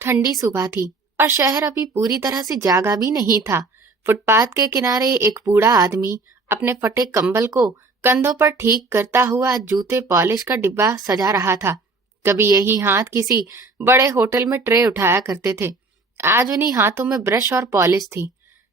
ठंडी सुबह थी और शहर अभी पूरी तरह से जागा भी नहीं था। फुटपाथ के किनारे एक बूढ़ा आदमी अपने फटे कंबल को कंधों पर ठीक करता हुआ जूते पॉलिश का डिब्बा सजा रहा था। कभी यही हाथ किसी बड़े होटल में ट्रे उठाया करते थे, आज उन्हीं हाथों में ब्रश और पॉलिश थी।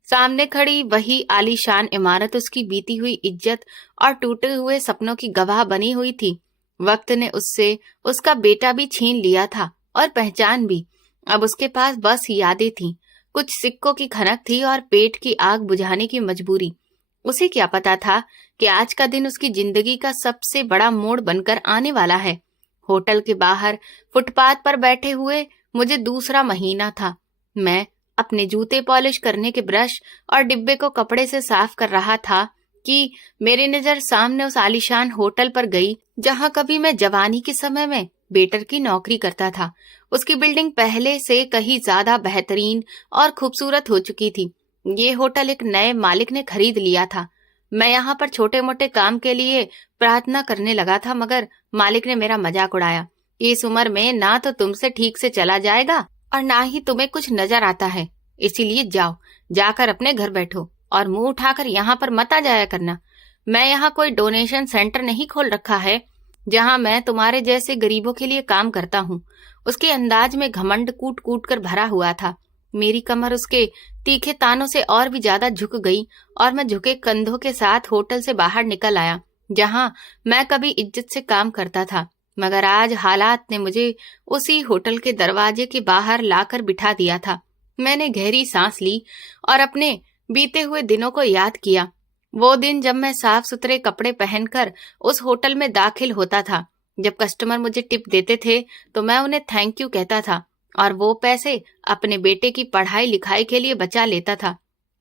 सामने खड़ी वही आलीशान इमारत उसकी बीती हुई इज्जत और टूटे हुए सपनों की गवाह बनी हुई थी। वक्त ने उससे उसका बेटा भी छीन लिया था और पहचान भी। अब उसके पास बस यादें थीं, कुछ सिक्कों की खनक थी और पेट की आग बुझाने की मजबूरी। उसे क्या पता था कि आज का दिन उसकी जिंदगी का सबसे बड़ा मोड़ बनकर आने वाला है। होटल के बाहर फुटपाथ पर बैठे हुए मुझे दूसरा महीना था। मैं अपने जूते पॉलिश करने के ब्रश और डिब्बे को कपड़े से साफ कर रहा था कि मेरी नजर सामने उस आलीशान होटल पर गई जहां कभी मैं जवानी के समय में वेटर की नौकरी करता था। उसकी बिल्डिंग पहले से कहीं ज्यादा बेहतरीन और खूबसूरत हो चुकी थी। ये होटल एक नए मालिक ने खरीद लिया था। मैं यहाँ पर छोटे मोटे काम के लिए प्रार्थना करने लगा था, मगर मालिक ने मेरा मजाक उड़ाया। इस उम्र में ना तो तुमसे ठीक से चला जाएगा और ना ही तुम्हें कुछ नजर आता है, इसीलिए जाओ, जाकर अपने घर बैठो और मुंह उठाकर यहाँ पर मत आ जाया करना। मैं यहाँ कोई डोनेशन सेंटर नहीं खोल रखा है जहाँ मैं तुम्हारे जैसे गरीबों के लिए काम करता हूँ। उसके अंदाज में घमंड कूट कूट कर भरा हुआ था। मेरी कमर उसके तीखे तानों से और भी ज्यादा झुक गई और मैं झुके कंधों के साथ होटल से बाहर निकल आया, जहाँ मैं कभी इज्जत से काम करता था। मगर आज हालात ने मुझे उसी होटल के दरवाजे के बाहर लाकर बिठा दिया था। मैंने गहरी सांस ली और अपने बीते हुए दिनों को याद किया। वो दिन जब मैं साफ सुथरे कपड़े पहनकर उस होटल में दाखिल होता था। जब कस्टमर मुझे टिप देते थे तो मैं उन्हें थैंक यू कहता था और वो पैसे अपने बेटे की पढ़ाई लिखाई के लिए बचा लेता था।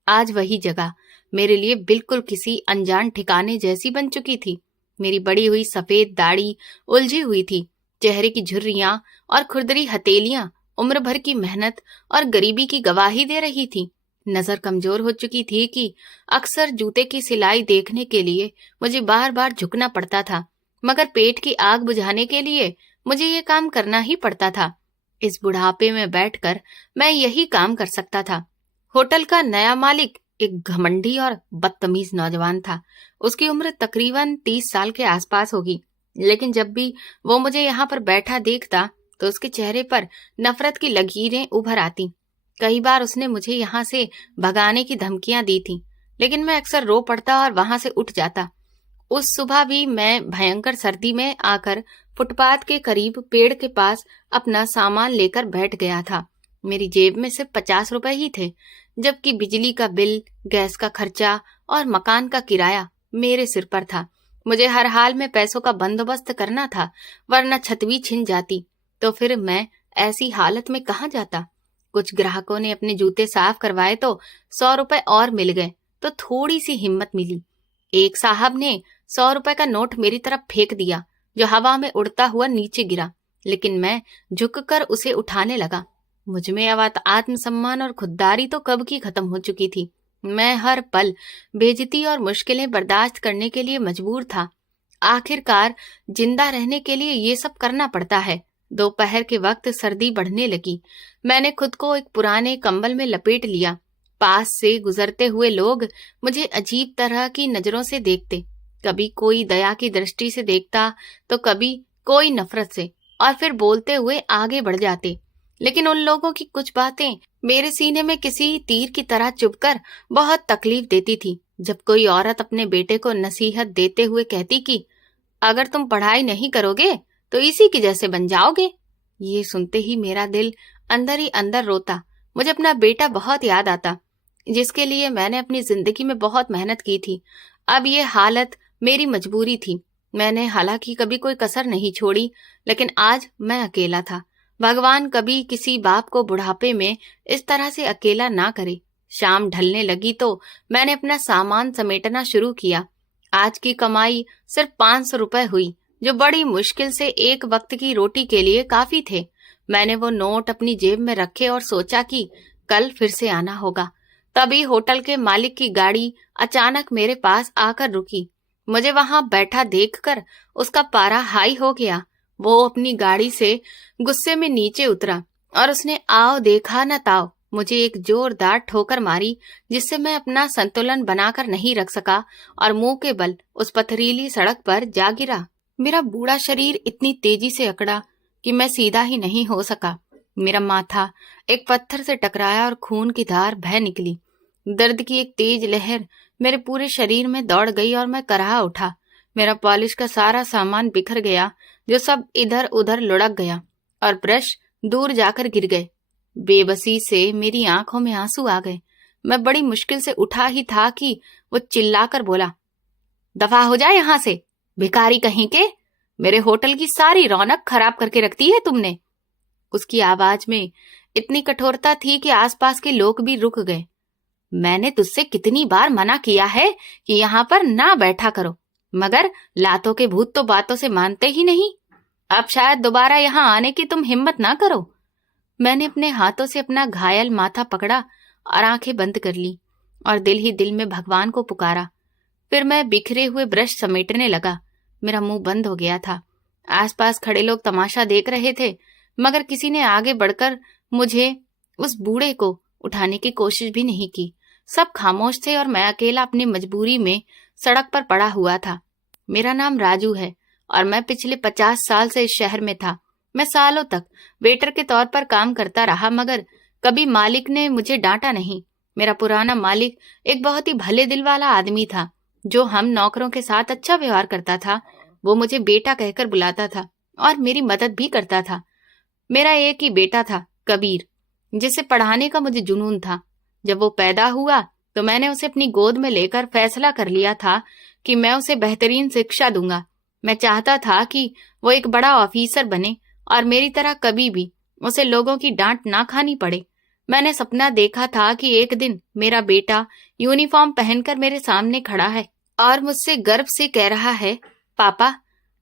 आज वही जगह मेरे लिए बिल्कुल किसी अनजान ठिकाने जैसी बन चुकी थी। मेरी बड़ी हुई सफेद दाढ़ी उलझी हुई थी, चेहरे की झुर्रियां और खुरदरी हथेलियां उम्र भर की मेहनत और गरीबी की गवाही दे रही थी। नजर कमजोर हो चुकी थी कि अक्सर जूते की सिलाई देखने के लिए मुझे बार बार झुकना पड़ता था, मगर पेट की आग बुझाने के लिए मुझे ये काम करना ही पड़ता था। इस बुढ़ापे में बैठकर मैं यही काम कर सकता था। होटल का नया मालिक एक घमंडी और बदतमीज नौजवान था। उसकी उम्र तकरीबन 30 साल के आसपास होगी, लेकिन जब भी वो मुझे यहाँ पर बैठा देखता तो उसके चेहरे पर नफरत की लकीरें उभर आती। कई बार उसने मुझे यहाँ से भगाने की धमकियां दी थी, लेकिन मैं अक्सर रो पड़ता और वहां से उठ जाता। उस सुबह भी मैं भयंकर सर्दी में आकर फुटपाथ के करीब पेड़ के पास अपना सामान लेकर बैठ गया था। मेरी जेब में सिर्फ 50 रुपए ही थे, जबकि बिजली का बिल, गैस का खर्चा और मकान का किराया मेरे सिर पर था। मुझे हर हाल में पैसों का बंदोबस्त करना था, वरना छत भी छिन जाती। तो फिर मैं ऐसी हालत में कहाँ जाता। कुछ ग्राहकों ने अपने जूते साफ करवाए तो 100 रुपए और मिल गए, तो थोड़ी सी हिम्मत मिली। एक साहब ने 100 रुपए का नोट मेरी तरफ फेंक दिया, जो हवा में उड़ता हुआ नीचे गिरा, लेकिन मैं झुककर उसे उठाने लगा। मुझ में अब आत्मसम्मान और खुददारी तो कब की खत्म हो चुकी थी। मैं हर पल बेइज्जती और मुश्किलें बर्दाश्त करने के लिए मजबूर था। आखिरकार जिंदा रहने के लिए ये सब करना पड़ता है। दोपहर के वक्त सर्दी बढ़ने लगी। मैंने खुद को एक पुराने कंबल में लपेट लिया। पास से गुजरते हुए लोग मुझे अजीब तरह की नजरों से देखते। कभी कोई दया की दृष्टि से देखता तो कभी कोई नफरत से, और फिर बोलते हुए आगे बढ़ जाते। लेकिन उन लोगों की कुछ बातें मेरे सीने में किसी तीर की तरह चुभकर बहुत तकलीफ देती थी। जब कोई औरत अपने बेटे को नसीहत देते हुए कहती कि अगर तुम पढ़ाई नहीं करोगे तो इसी के जैसे बन जाओगे, ये सुनते ही मेरा दिल अंदर ही अंदर रोता। मुझे अपना बेटा बहुत याद आता, जिसके लिए मैंने अपनी जिंदगी में बहुत मेहनत की थी। अब ये हालत मेरी मजबूरी थी। मैंने हालांकि कभी कोई कसर नहीं छोड़ी, लेकिन आज मैं अकेला था। भगवान कभी किसी बाप को बुढ़ापे में इस तरह से अकेला ना करे। शाम ढलने लगी तो मैंने अपना सामान समेटना शुरू किया। आज की कमाई सिर्फ 500 रुपए हुई, जो बड़ी मुश्किल से एक वक्त की रोटी के लिए काफी थे। मैंने वो नोट अपनी जेब में रखे और सोचा कि कल फिर से आना होगा। तभी होटल के मालिक की गाड़ी अचानक मेरे पास आकर रुकी। मुझे वहां बैठा देखकर उसका पारा हाई हो गया। वो अपनी गाड़ी से गुस्से में नीचे उतरा और उसने आओ देखा न ताओ मुझे एक जोरदार ठोकर मारी, जिससे मैं अपना संतुलन बनाकर नहीं रख सका और मुंह के बल उस पथरीली सड़क पर जा गिरा। मेरा बूढ़ा शरीर इतनी तेजी से अकड़ा कि मैं सीधा ही नहीं हो सका। मेरा माथा एक पत्थर से टकराया और खून की धार बह निकली। दर्द की एक तेज लहर मेरे पूरे शरीर में दौड़ गई और मैं कराह उठा। मेरा पॉलिश का सारा सामान बिखर गया, जो सब इधर उधर लुढ़क गया और ब्रश दूर जाकर गिर गए। बेबसी से मेरी आंखों में आंसू आ गए। मैं बड़ी मुश्किल से उठा ही था कि वो चिल्लाकर बोला, दफा हो जाए यहां से, भिखारी कहीं के, मेरे होटल की सारी रौनक खराब करके रखती है तुमने। उसकी आवाज में इतनी कठोरता थी कि आसपास के लोग भी रुक गए। मैंने तुझसे कितनी बार मना किया है कि यहाँ पर ना बैठा करो, मगर लातों के भूत तो बातों से मानते ही नहीं। अब शायद दोबारा यहाँ आने की तुम हिम्मत ना करो। मैंने अपने हाथों से अपना घायल माथा पकड़ा और आंखें बंद कर ली और दिल ही दिल में भगवान को पुकारा। फिर मैं बिखरे हुए ब्रश समेटने लगा। मेरा मुंह बंद हो गया था। आसपास खड़े लोग तमाशा देख रहे थे, मगर किसी ने आगे बढ़कर मुझे, उस बूढ़े को उठाने की कोशिश भी नहीं की। सब खामोश थे और मैं अकेला अपनी मजबूरी में सड़क पर पड़ा हुआ था। मेरा नाम राजू है और मैं पिछले 50 साल से इस शहर में था। मैं सालों तक वेटर के तौर पर काम करता रहा, मगर कभी मालिक ने मुझे डांटा नहीं। मेरा पुराना मालिक एक बहुत ही भले दिल वाला आदमी था, जो हम नौकरों के साथ अच्छा व्यवहार करता था। वो मुझे बेटा कहकर बुलाता था और मेरी मदद भी करता था। मेरा एक ही बेटा था, कबीर, जिसे पढ़ाने का मुझे जुनून था। जब वो पैदा हुआ तो मैंने उसे अपनी गोद में लेकर फैसला कर लिया था कि मैं उसे बेहतरीन शिक्षा दूंगा। मैं चाहता था कि वो एक बड़ा ऑफिसर बने और मेरी तरह कभी भी उसे लोगों की डांट ना खानी पड़े। मैंने सपना देखा था कि एक दिन मेरा बेटा यूनिफॉर्म पहनकर मेरे सामने खड़ा है और मुझसे गर्व से कह रहा है, पापा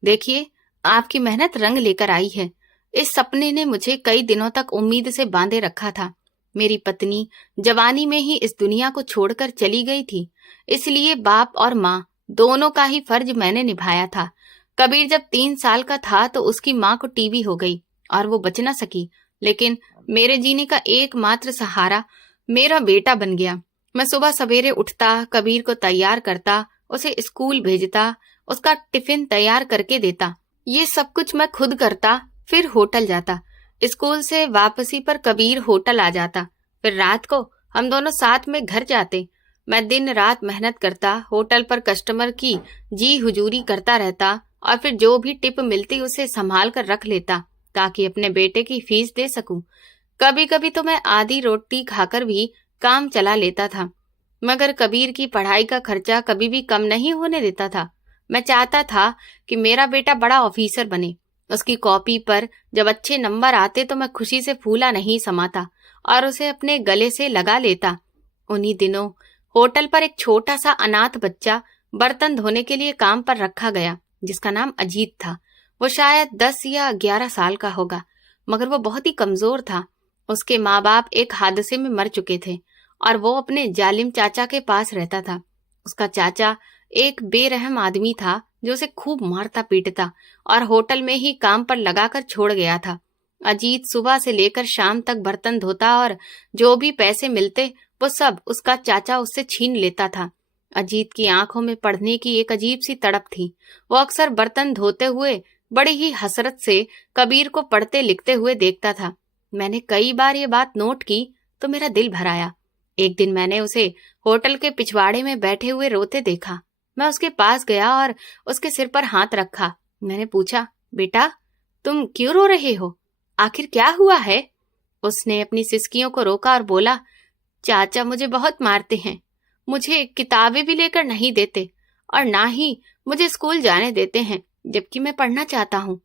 देखिए, आपकी मेहनत रंग लेकर आई है। इस सपने ने मुझे कई दिनों तक उम्मीद से बांधे रखा था। मेरी पत्नी जवानी में ही इस दुनिया को छोड़कर चली गई थी, इसलिए बाप और माँ दोनों का ही फर्ज मैंने निभाया था। कबीर जब 3 साल का था तो उसकी माँ को टीबी हो गई और वो बच ना सकी, लेकिन मेरे जीने का एकमात्र सहारा मेरा बेटा बन गया। मैं सुबह सवेरे उठता, कबीर को तैयार करता, उसे स्कूल भेजता, उसका टिफिन तैयार करके देता। ये सब कुछ मैं खुद करता। फिर होटल जाता। स्कूल से वापसी पर कबीर होटल आ जाता। फिर रात को हम दोनों साथ में घर जाते। मैं दिन रात मेहनत करता, होटल पर कस्टमर की जी हुजूरी करता रहता और फिर जो भी टिप मिलती उसे संभाल कर रख लेता ताकि अपने बेटे की फीस दे सकूं। कभी कभी तो मैं आधी रोटी खाकर भी काम चला लेता था, मगर कबीर की पढ़ाई का खर्चा कभी भी कम नहीं होने देता था। मैं चाहता था कि मेरा बेटा बड़ा ऑफिसर बने। उसकी कॉपी पर जब अच्छे नंबर आते तो मैं खुशी से फूला नहीं समाता और उसे अपने गले से लगा लेता। उन्हीं दिनों होटल पर एक छोटा सा अनाथ बच्चा बर्तन धोने के लिए काम पर रखा गया, जिसका नाम अजीत था। वो शायद 10 या 11 साल का होगा, मगर वो बहुत ही कमजोर था। उसके माँ बाप एक हादसे में मर चुके थे और वो अपने जालिम चाचा के पास रहता था। उसका चाचा एक बेरहम आदमी था जो उसे खूब मारता पीटता और होटल में ही काम पर लगाकर छोड़ गया था। अजीत सुबह से लेकर शाम तक बर्तन धोता और जो भी पैसे मिलते वो सब उसका चाचा उससे छीन लेता था। अजीत की आंखों में पढ़ने की एक अजीब सी तड़प थी। वो अक्सर बर्तन धोते हुए बड़ी ही हसरत से कबीर को पढ़ते लिखते हुए देखता था। मैंने कई बार ये बात नोट की तो मेरा दिल भर आया। एक दिन मैंने उसे होटल के पिछवाड़े में बैठे हुए रोते देखा। मैं उसके पास गया और उसके सिर पर हाथ रखा। मैंने पूछा, बेटा तुम क्यों रो रहे हो? आखिर क्या हुआ है? उसने अपनी सिसकियों को रोका और बोला, चाचा मुझे बहुत मारते हैं। मुझे किताबें भी लेकर नहीं देते और ना ही मुझे स्कूल जाने देते हैं, जबकि मैं पढ़ना चाहता हूँ।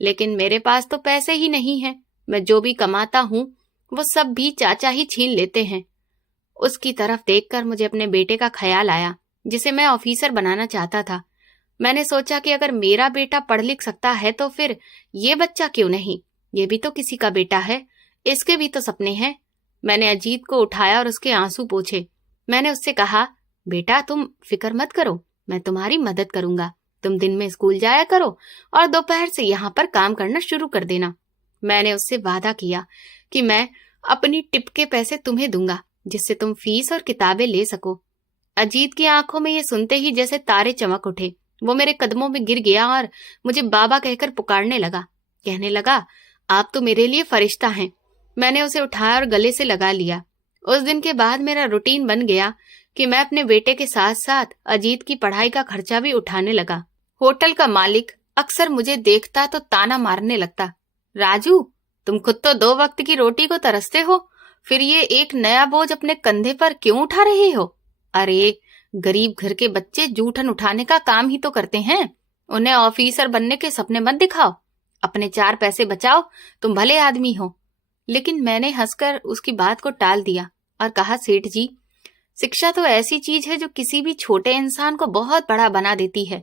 लेकिन मेरे पास तो पैसे ही नहीं हैं। मैं जो भी कमाता हूँ वो सब भी चाचा ही छीन लेते हैं। उसकी तरफ देखकर मुझे अपने बेटे का ख्याल आया, जिसे मैं ऑफिसर बनाना चाहता था। मैंने सोचा कि अगर मेरा बेटा पढ़ लिख सकता है तो फिर ये बच्चा क्यों नहीं? ये भी तो किसी का बेटा है, इसके भी तो सपने हैं। मैंने अजीत को उठाया और उसके आंसू पोंछे। मैंने उससे कहा, बेटा तुम फिक्र मत करो, मैं तुम्हारी मदद करूंगा। तुम दिन में स्कूल जाया करो और दोपहर से यहाँ पर काम करना शुरू कर देना। मैंने उससे वादा किया कि मैं अपनी टिप के पैसे तुम्हें दूंगा, जिससे तुम फीस और किताबें ले सको। अजीत की आंखों में ये सुनते ही जैसे तारे चमक उठे। वो मेरे कदमों में गिर गया और मुझे बाबा कहकर पुकारने लगा। कहने लगा, आप तो मेरे लिए फरिश्ता हैं। मैंने उसे उठाया और गले से लगा लिया। उस दिन के बाद मेरा रूटीन बन गया कि मैं अपने बेटे के साथ साथ अजीत की पढ़ाई का खर्चा भी उठाने लगा। होटल का मालिक अक्सर मुझे देखता तो ताना मारने लगता, राजू, तुम खुद तो 2 वक्त की रोटी को तरसते हो, फिर ये एक नया बोझ अपने कंधे पर क्यों उठा रहे हो? अरे, गरीब घर के बच्चे जूठन उठाने का काम ही तो करते हैं। उन्हें ऑफिसर बनने के सपने मत दिखाओ। अपने 4 पैसे बचाओ, तुम भले आदमी हो। लेकिन मैंने हंसकर उसकी बात को टाल दिया और कहा, सेठ जी, शिक्षा तो ऐसी चीज है जो किसी भी छोटे इंसान को बहुत बड़ा बना देती है।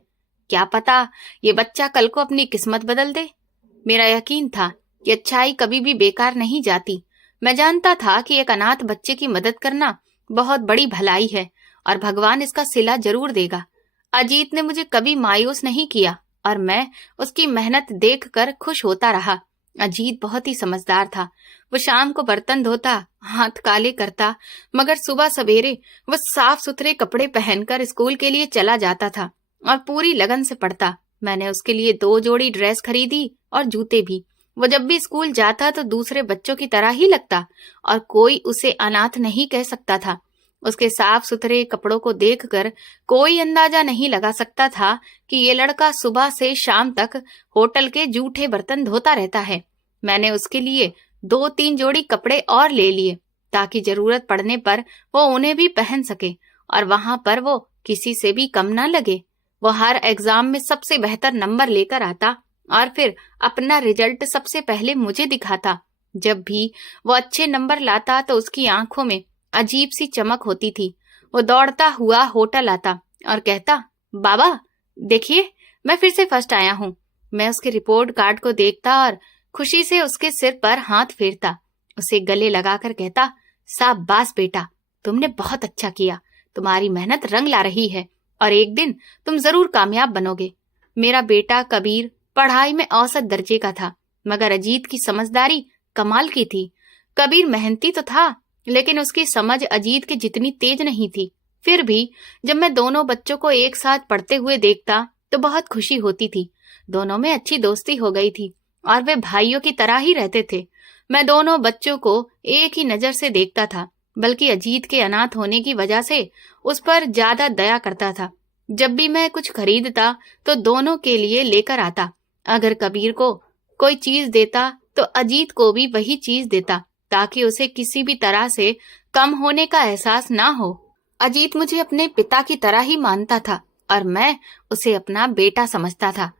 क्या पता ये बच्चा कल को अपनी किस्मत बदल दे। मेरा यकीन था कि अच्छाई कभी भी बेकार नहीं जाती। मैं जानता था कि एक अनाथ बच्चे की मदद करना बहुत बड़ी भलाई है और भगवान इसका सिला जरूर देगा। अजीत ने मुझे कभी मायूस नहीं किया और मैं उसकी मेहनत देखकर खुश होता रहा। अजीत बहुत ही समझदार था। वो शाम को बर्तन धोता, हाथ काले करता, मगर सुबह सवेरे वो साफ सुथरे कपड़े पहनकर स्कूल के लिए चला जाता था और पूरी लगन से पढ़ता। मैंने उसके लिए 2 जोड़ी ड्रेस खरीदी और जूते भी। वो जब भी स्कूल जाता तो दूसरे बच्चों की तरह ही लगता और कोई उसे अनाथ नहीं कह सकता था। उसके साफ सुथरे कपड़ों को देखकर कोई अंदाजा नहीं लगा सकता था कि ये लड़का सुबह से शाम तक होटल के जूठे बर्तन धोता रहता है। मैंने उसके लिए 2-3 जोड़ी कपड़े और ले लिए ताकि जरूरत पड़ने पर वो उन्हें भी पहन सके और वहां पर वो किसी से भी कम ना लगे। वो हर एग्जाम में सबसे बेहतर नंबर लेकर आता और फिर अपना रिजल्ट सबसे पहले मुझे दिखाता। जब भी वो अच्छे नंबर लाता तो उसकी आंखों में अजीब सी चमक होती थी। वो दौड़ता हुआ होटल आता और कहता, बाबा देखिए, मैं फिर से फर्स्ट आया हूँ। मैं उसके रिपोर्ट कार्ड को देखता और खुशी से उसके सिर पर हाथ फेरता। उसे गले लगाकर कहता, शाबाश बेटा, तुमने बहुत अच्छा किया। तुम्हारी मेहनत रंग ला रही है और एक दिन तुम जरूर कामयाब बनोगे। मेरा बेटा कबीर पढ़ाई में औसत दर्जे का था, मगर अजीत की समझदारी कमाल की थी। कबीर मेहनती तो था, लेकिन उसकी समझ अजीत के जितनी तेज नहीं थी। फिर भी जब मैं दोनों बच्चों को एक साथ पढ़ते हुए देखता तो बहुत खुशी होती थी। दोनों में अच्छी दोस्ती हो गई थी और वे भाइयों की तरह ही रहते थे। मैं दोनों बच्चों को एक ही नजर से देखता था, बल्कि अजीत के अनाथ होने की वजह से उस पर ज्यादा दया करता था। जब भी मैं कुछ खरीदता तो दोनों के लिए लेकर आता। अगर कबीर को कोई चीज देता तो अजीत को भी वही चीज देता, ताकि उसे किसी भी तरह से कम होने का एहसास ना हो। अजीत मुझे अपने पिता की तरह ही मानता था और मैं उसे अपना बेटा समझता था।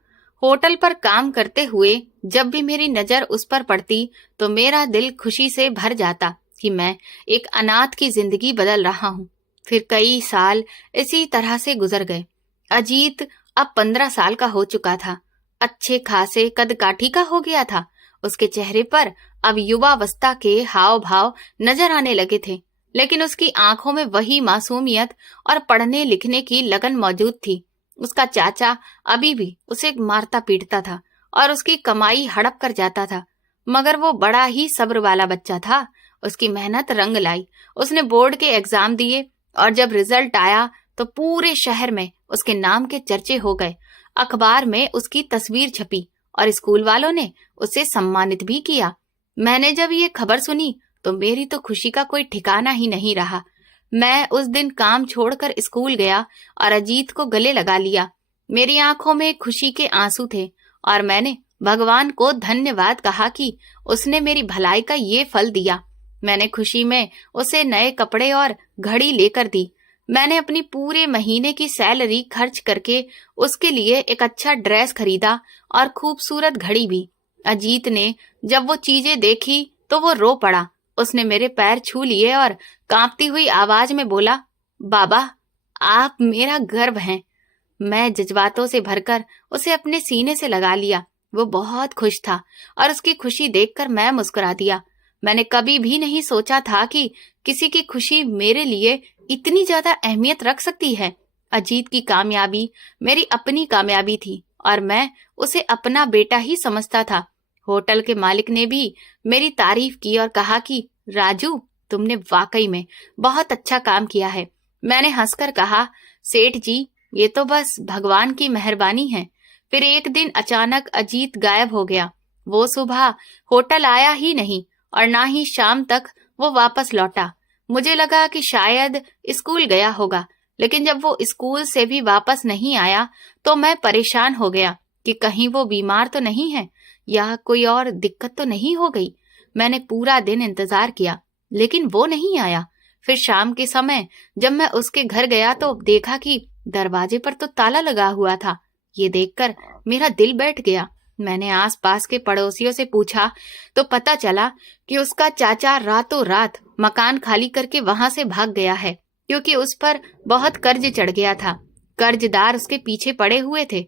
होटल पर काम करते हुए जब भी मेरी नजर उस पर पड़ती तो मेरा दिल खुशी से भर जाता कि मैं एक अनाथ की जिंदगी बदल रहा हूँ। फिर कई साल इसी तरह से गुजर गए। अजीत अब 15 साल का हो चुका था। अच्छे खासे कद काठी का हो गया था। उसके चेहरे पर अब युवावस्था के हाव भाव नजर आने लगे थे, लेकिन उसकी आंखों में वही मासूमियत और पढ़ने लिखने की लगन मौजूद थी। उसका चाचा अभी भी उसे मारता पीटता था और उसकी कमाई हड़प कर जाता था, मगर वो बड़ा ही सब्र वाला बच्चा था। उसकी मेहनत रंग लाई। उसने बोर्ड के एग्जाम दिए और जब रिजल्ट आया तो पूरे शहर में उसके नाम के चर्चे हो गए। अखबार में उसकी तस्वीर छपी और स्कूल वालों ने उसे सम्मानित भी किया। मैंने जब ये खबर सुनी तो मेरी तो खुशी का कोई ठिकाना ही नहीं रहा। मैं उस दिन काम छोड़कर स्कूल गया और अजीत को गले लगा लिया। मेरी आंखों में खुशी के आंसू थे और मैंने भगवान को धन्यवाद कहा कि उसने मेरी भलाई का ये फल दिया। मैंने खुशी में उसे नए कपड़े और घड़ी लेकर दी। मैंने अपनी पूरे महीने की सैलरी खर्च करके उसके लिए एक अच्छा ड्रेस खरीदा और खूबसूरत घड़ी भी। अजीत ने जब वो चीजें देखी तो वो रो पड़ा। उसने मेरे पैर छू लिए और कांपती हुई आवाज में बोला, बाबा, आप मेरा गर्व हैं। मैं जज्बातों से भरकर उसे अपने सीने से लगा लिया। वो बहुत खुश था और उसकी खुशी देखकर मैं मुस्कुरा दिया। मैंने कभी भी नहीं सोचा था कि किसी की खुशी मेरे लिए इतनी ज्यादा अहमियत रख सकती है। अजीत की कामयाबी मेरी अपनी कामयाबी थी और मैं उसे अपना बेटा ही समझता था। होटल के मालिक ने भी मेरी तारीफ की और कहा कि राजू, तुमने वाकई में बहुत अच्छा काम किया है। मैंने हंसकर कहा, सेठ जी, ये तो बस भगवान की मेहरबानी है। फिर एक दिन अचानक अजीत गायब हो गया। वो सुबह होटल आया ही नहीं और ना ही शाम तक वो वापस लौटा। मुझे लगा कि शायद स्कूल गया होगा, लेकिन जब वो स्कूल से भी वापस नहीं आया तो मैं परेशान हो गया कि कहीं वो बीमार तो नहीं है या कोई और दिक्कत तो नहीं हो गई। मैंने पूरा दिन इंतजार किया, लेकिन वो नहीं आया। फिर शाम के समय जब मैं उसके घर गया तो देखा कि दरवाजे पर तो ताला लगा हुआ था। ये देखकर मेरा दिल बैठ गया। मैंने आसपास के पड़ोसियों से पूछा तो पता चला कि उसका चाचा रातों रात मकान खाली करके वहां से भाग गया है, क्योंकि उस पर बहुत कर्ज चढ़ गया था। कर्जदार उसके पीछे पड़े हुए थे।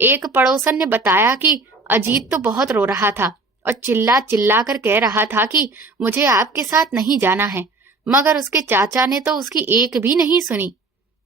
एक पड़ोसन ने बताया कि अजीत तो बहुत रो रहा था और चिल्ला चिल्ला कर कह रहा था कि मुझे आपके साथ नहीं जाना है, मगर उसके चाचा ने तो उसकी एक भी नहीं सुनी।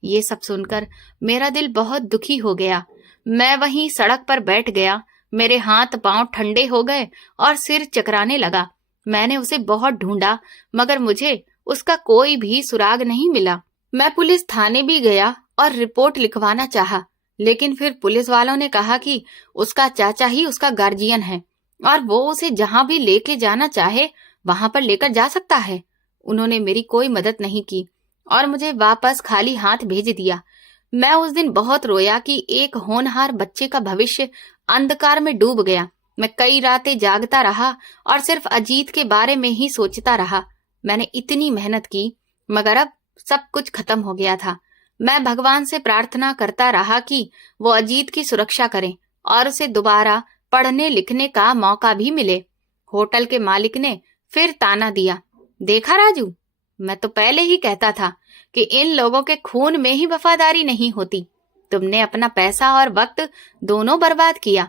ये सब सुनकर मेरा दिल बहुत दुखी हो गया। मैं वहीं सड़क पर बैठ गया। मेरे हाथ पांव ठंडे हो गए और सिर चकराने लगा। मैंने उसे बहुत ढूंढा, मगर मुझे उसका कोई भी सुराग नहीं मिला। मैं पुलिस थाने भी गया और रिपोर्ट लिखवाना चाहा, लेकिन फिर पुलिस वालों ने कहा कि उसका चाचा ही उसका गार्जियन है और वो उसे जहां भी लेके जाना चाहे वहां पर लेकर जा सकता है। उन्होंने मेरी कोई मदद नहीं की और मुझे वापस खाली हाथ भेज दिया। मैं उस दिन बहुत रोया कि एक होनहार बच्चे का भविष्य अंधकार में डूब गया। मैं कई रातें जागता रहा और सिर्फ अजीत के बारे में ही सोचता रहा। मैंने इतनी मेहनत की, मगर अब सब कुछ खत्म हो गया था। मैं भगवान से प्रार्थना करता रहा कि वो अजीत की सुरक्षा करें और उसे दोबारा पढ़ने लिखने का मौका भी मिले। होटल के मालिक ने फिर ताना दिया, देखा राजू, मैं तो पहले ही कहता था कि इन लोगों के खून में ही वफादारी नहीं होती। तुमने अपना पैसा और वक्त दोनों बर्बाद किया।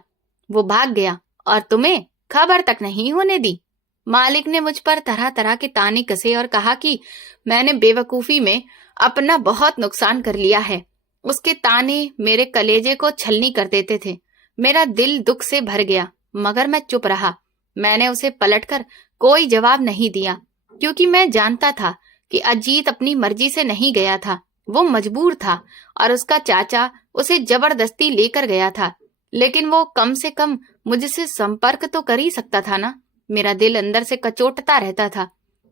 वो भाग गया और तुम्हें खबर तक नहीं होने दी। मालिक ने मुझ पर तरह तरह के ताने कसे और कहा कि मैंने बेवकूफी में अपना बहुत नुकसान कर लिया है। उसके ताने मेरे कलेजे को छलनी कर देते थे। मेरा दिल दुख से भर गया, मगर मैं चुप रहा। मैंने उसे पलटकर कोई जवाब नहीं दिया, क्योंकि मैं जानता था कि अजीत अपनी मर्जी से नहीं गया था। वो मजबूर था और उसका चाचा उसे जबरदस्ती लेकर गया था। लेकिन वो कम से कम मुझसे संपर्क तो कर ही सकता था ना। मेरा दिल अंदर से कचोटता रहता था।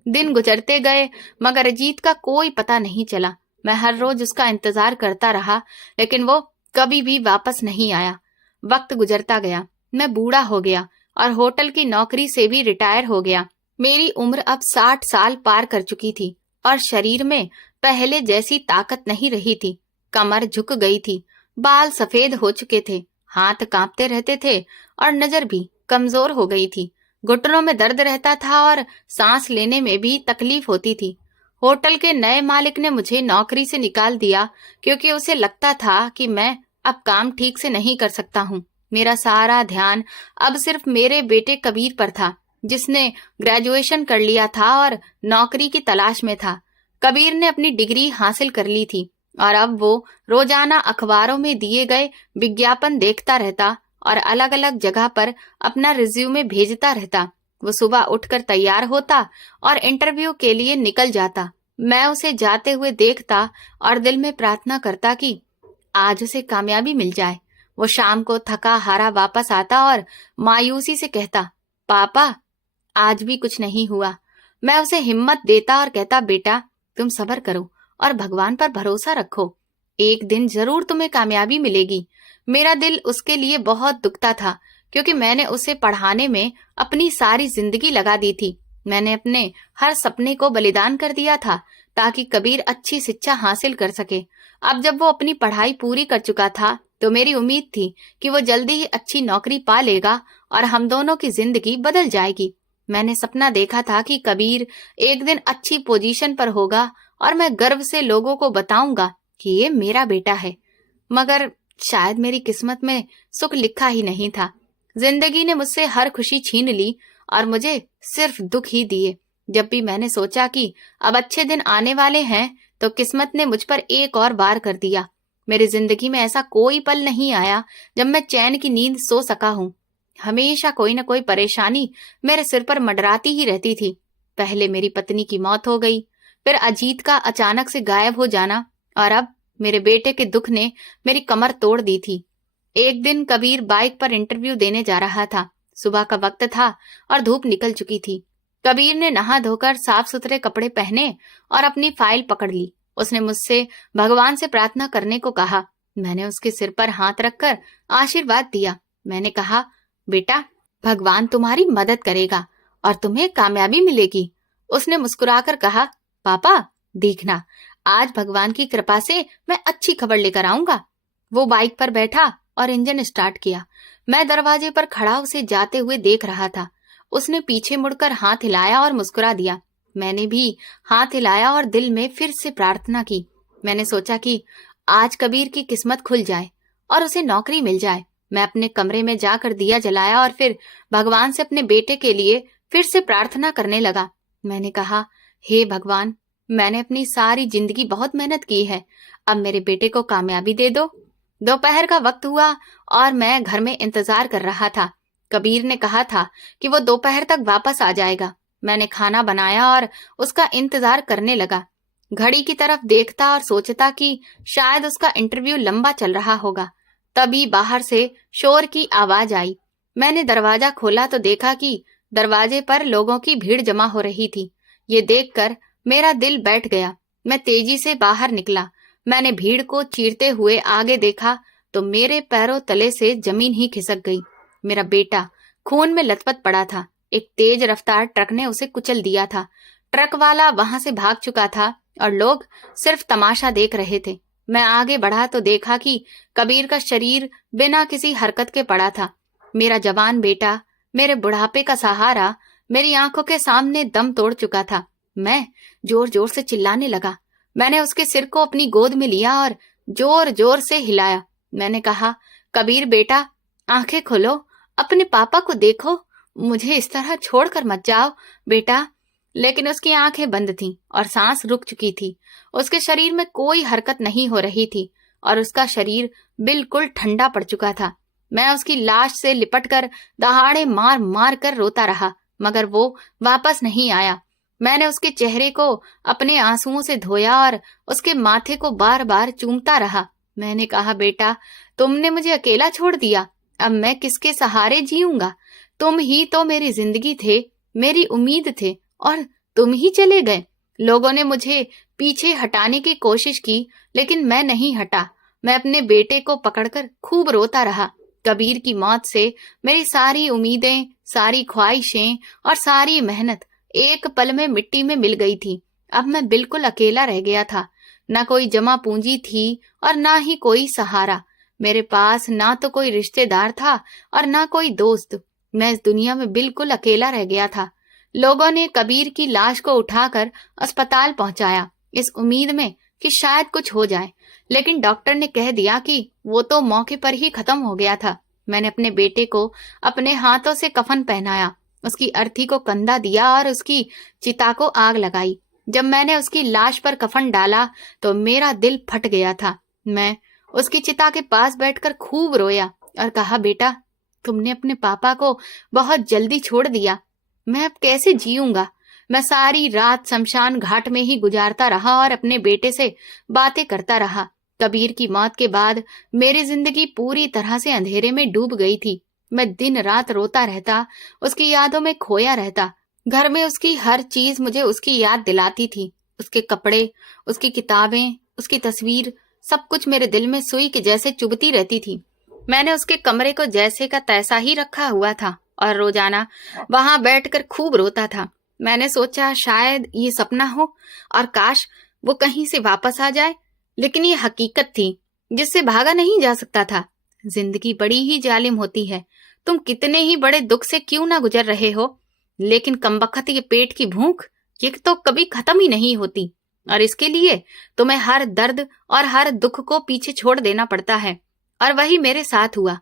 दिन गुजरते गए, मगर अजीत का कोई पता नहीं चला। मैं हर रोज उसका इंतजार करता रहा, लेकिन वो कभी भी वापस नहीं आया। वक्त गुजरता गया। मैं बूढ़ा हो गया और होटल की नौकरी से भी रिटायर हो गया। मेरी उम्र अब 60 साल पार कर चुकी थी और शरीर में पहले जैसी ताकत नहीं रही थी। कमर झुक गई थी, बाल सफेद हो चुके थे, हाथ कांपते रहते थे और नजर भी कमजोर हो गई थी। घुटनों में दर्द रहता था और सांस लेने में भी तकलीफ होती थी। होटल के नए मालिक ने मुझे नौकरी से निकाल दिया, क्योंकि उसे लगता था कि मैं अब काम ठीक से नहीं कर सकता हूँ। मेरा सारा ध्यान अब सिर्फ मेरे बेटे कबीर पर था, जिसने ग्रेजुएशन कर लिया था और नौकरी की तलाश में था। कबीर ने अपनी डिग्री हासिल कर ली थी और अब वो रोजाना अखबारों में दिए गए विज्ञापन देखता रहता और अलग अलग जगह पर अपना रिज्यूमे भेजता रहता। वो सुबह उठकर तैयार होता और इंटरव्यू के लिए निकल जाता। मैं उसे जाते हुए देखता और दिल में प्रार्थना करता कि आज उसे कामयाबी मिल जाए। वो शाम को थका हारा वापस आता और मायूसी से कहता, पापा, आज भी कुछ नहीं हुआ। मैं उसे हिम्मत देता और कहता, बेटा, तुम सब्र करो और भगवान पर भरोसा रखो। एक दिन जरूर तुम्हें कामयाबी मिलेगी। मेरा दिल उसके लिए बहुत दुखता था, क्योंकि मैंने उसे पढ़ाने में अपनी सारी जिंदगी लगा दी थी। मैंने अपने हर सपने को बलिदान कर दिया था ताकि कबीर अच्छी शिक्षा हासिल कर सके। अब जब वो अपनी पढ़ाई पूरी कर चुका था तो मेरी उम्मीद थी कि वो जल्दी ही अच्छी नौकरी पा लेगा और हम दोनों की जिंदगी बदल जाएगी। मैंने सपना देखा था कि कबीर एक दिन अच्छी पोजीशन पर होगा और मैं गर्व से लोगों को बताऊंगा कि ये मेरा बेटा है। मगर शायद मेरी किस्मत में सुख लिखा ही नहीं था। जिंदगी ने मुझसे हर खुशी छीन ली और मुझे सिर्फ दुख ही दिए। जब भी मैंने सोचा कि अब अच्छे दिन आने वाले हैं, तो किस्मत ने मुझ पर एक और वार कर दिया। मेरी जिंदगी में ऐसा कोई पल नहीं आया जब मैं चैन की नींद सो सका हूँ। हमेशा कोई न कोई परेशानी मेरे सिर पर मंडराती ही रहती थी। पहले मेरी पत्नी की मौत हो गई, फिर अजीत का अचानक से गायब हो जाना, और अब मेरे बेटे के दुख ने मेरी कमर तोड़ दी थी। एक दिन कबीर बाइक पर इंटरव्यू देने जा रहा था। सुबह का वक्त था और धूप निकल चुकी थी। कबीर ने नहा धोकर साफ सुथरे कपड़े पहने और अपनी फाइल पकड़ ली। उसने मुझसे भगवान से प्रार्थना करने को कहा। मैंने उसके सिर पर हाथ रखकर आशीर्वाद दिया। मैंने कहा, बेटा, भगवान तुम्हारी मदद करेगा और तुम्हें कामयाबी मिलेगी। उसने मुस्कुराकर कहा, पापा, देखना, आज भगवान की कृपा से मैं अच्छी खबर लेकर आऊंगा। वो बाइक पर बैठा और इंजन स्टार्ट किया। मैं दरवाजे पर खड़ा उसे जाते हुए देख रहा था। उसने पीछे मुड़कर हाथ हिलाया और मुस्कुरा दिया। मैंने भी हाथ हिलाया और दिल में फिर से प्रार्थना की। मैंने सोचा कि आज कबीर की किस्मत खुल जाए और उसे नौकरी मिल जाए। मैं अपने कमरे में जाकर दिया जलाया और फिर भगवान से अपने बेटे के लिए फिर से प्रार्थना करने लगा। मैंने कहा, हे भगवान, मैंने अपनी सारी जिंदगी बहुत मेहनत की है, अब मेरे बेटे को कामयाबी दे दो। दोपहर का वक्त हुआ और मैं घर में इंतजार कर रहा था। कबीर ने कहा था कि वो दोपहर तक वापस आ जाएगा। मैंने खाना बनाया और उसका इंतजार करने लगा। घड़ी की तरफ देखता और सोचता कि शायद उसका इंटरव्यू लंबा चल रहा होगा। तभी बाहर से शोर की आवाज आई। मैंने दरवाजा खोला तो देखा कि दरवाजे पर लोगों की भीड़ जमा हो रही थी। ये देखकर मेरा दिल बैठ गया। मैं तेजी से बाहर निकला। मैंने भीड़ को चीरते हुए आगे देखा तो मेरे पैरों तले से जमीन ही खिसक गई। मेरा बेटा खून में लथपथ पड़ा था। एक तेज रफ्तार ट्रक ने उसे कुचल दिया था। ट्रक वाला वहां से भाग चुका था और लोग सिर्फ तमाशा देख रहे थे। मैं आगे बढ़ा तो देखा कि कबीर का शरीर बिना किसी हरकत के पड़ा था। मेरा जवान बेटा, मेरे बुढ़ापे का सहारा, मेरी आंखों के सामने दम तोड़ चुका था। मैं जोर जोर से चिल्लाने लगा। मैंने उसके सिर को अपनी गोद में लिया और जोर जोर से हिलाया। मैंने कहा, कबीर बेटा, आंखें खोलो, अपने पापा को देखो, मुझे इस तरह छोड़कर मत जाओ बेटा। लेकिन उसकी आंखें बंद थीं और सांस रुक चुकी थी। उसके शरीर में कोई हरकत नहीं हो रही थी और उसका शरीर बिल्कुल ठंडा पड़ चुका था। मैं उसकी लाश से लिपटकर दहाड़े मार मार कर रोता रहा, मगर वो वापस नहीं आया। मैंने उसके चेहरे को अपने आंसुओं से धोया और उसके माथे को बार बार चूमता रहा। मैंने कहा, बेटा, तुमने मुझे अकेला छोड़ दिया, अब मैं किसके सहारे जीऊंगा? तुम ही तो मेरी जिंदगी थे, मेरी उम्मीद थे, और तुम ही चले गए। लोगों ने मुझे पीछे हटाने की कोशिश की, लेकिन मैं नहीं हटा। मैं अपने बेटे को पकड़कर खूब रोता रहा। कबीर की मौत से मेरी सारी उम्मीदें, सारी ख्वाहिशें और सारी मेहनत एक पल में मिट्टी में मिल गई थी। अब मैं बिल्कुल अकेला रह गया था। न कोई जमा पूंजी थी और ना ही कोई सहारा। मेरे पास ना तो कोई रिश्तेदार था और ना कोई दोस्त। मैं इस दुनिया में बिल्कुल अकेला रह गया था। लोगों ने कबीर की लाश को उठाकर अस्पताल पहुंचाया, इस उम्मीद में कि शायद कुछ हो जाए, लेकिन डॉक्टर ने कह दिया कि वो तो मौके पर ही खत्म हो गया था। मैंने अपने बेटे को अपने हाथों से कफन पहनाया, उसकी अर्थी को कंधा दिया और उसकी चिता को आग लगाई। जब मैंने उसकी लाश पर कफन डाला तो मेरा दिल फट गया था। मैं उसकी चिता के पास बैठकर खूब रोया और कहा, बेटा, तुमने अपने पापा को बहुत जल्दी छोड़ दिया, मैं अब कैसे जीऊंगा? मैं सारी रात शमशान घाट में ही गुजारता रहा और अपने बेटे से बातें करता रहा। कबीर की मौत के बाद मेरी जिंदगी पूरी तरह से अंधेरे में डूब गई थी। मैं दिन रात रोता रहता, उसकी यादों में खोया रहता। घर में उसकी हर चीज मुझे उसकी याद दिलाती थी। उसके कपड़े, उसकी किताबें, उसकी तस्वीर, सब कुछ मेरे दिल में सुई के जैसे चुभती रहती थी। मैंने उसके कमरे को जैसे का तैसा ही रखा हुआ था और रोजाना वहां बैठकर खूब रोता था। मैंने सोचा शायद ये सपना हो और काश वो कहीं से वापस आ जाए, लेकिन ये हकीकत थी जिससे भागा नहीं जा सकता था। जिंदगी बड़ी ही जालिम होती है। तुम कितने ही बड़े दुख से क्यों ना गुजर रहे हो, लेकिन कमबख्त ये पेट की भूख, ये तो कभी खत्म ही नहीं होती, और इसके लिए तुम्हें हर दर्द और हर दुख को पीछे छोड़ देना पड़ता है। और वही मेरे साथ हुआ।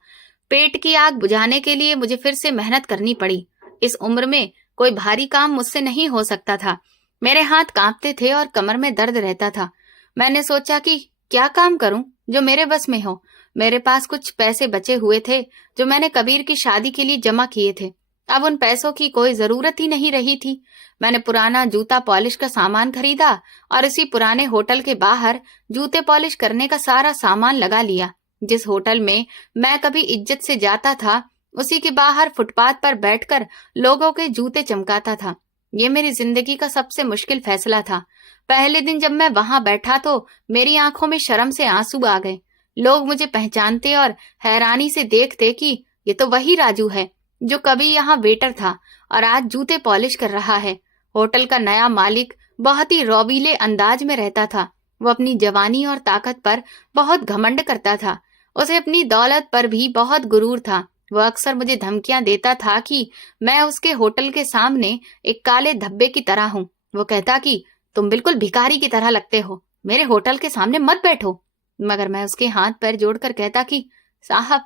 पेट की आग बुझाने के लिए मुझे फिर से मेहनत करनी पड़ी। इस उम्र में कोई भारी काम मुझसे नहीं हो सकता था। मेरे हाथ कांपते थे और कमर में दर्द रहता था। मैंने सोचा कि क्या काम करूं जो मेरे बस में हो। मेरे पास कुछ पैसे बचे हुए थे जो मैंने कबीर की शादी के लिए जमा किए थे। अब उन पैसों की कोई जरूरत ही नहीं रही थी। मैंने पुराना जूता पॉलिश का सामान खरीदा और इसी पुराने होटल के बाहर जूते पॉलिश करने का सारा सामान लगा लिया। जिस होटल में मैं कभी इज्जत से जाता था, उसी के बाहर फुटपाथ पर बैठकर लोगों के जूते चमकाता था। ये मेरी जिंदगी का सबसे मुश्किल फैसला था। पहले दिन जब मैं वहां बैठा तो मेरी आंखों में शर्म से आंसू आ गए। लोग मुझे पहचानते और हैरानी से देखते कि ये तो वही राजू है जो कभी यहाँ वेटर था और आज जूते पॉलिश कर रहा है। होटल का नया मालिक बहुत ही रौबीले अंदाज में रहता था। वो अपनी जवानी और ताकत पर बहुत घमंड करता था। उसे अपनी दौलत पर भी बहुत गुरूर था। वो अक्सर मुझे धमकियां देता था कि मैं उसके होटल के सामने एक काले धब्बे की तरह हूँ। वो कहता कि तुम बिल्कुल भिखारी की तरह लगते हो, मेरे होटल के सामने मत बैठो। मगर मैं उसके हाथ पैर जोड़कर कहता कि साहब,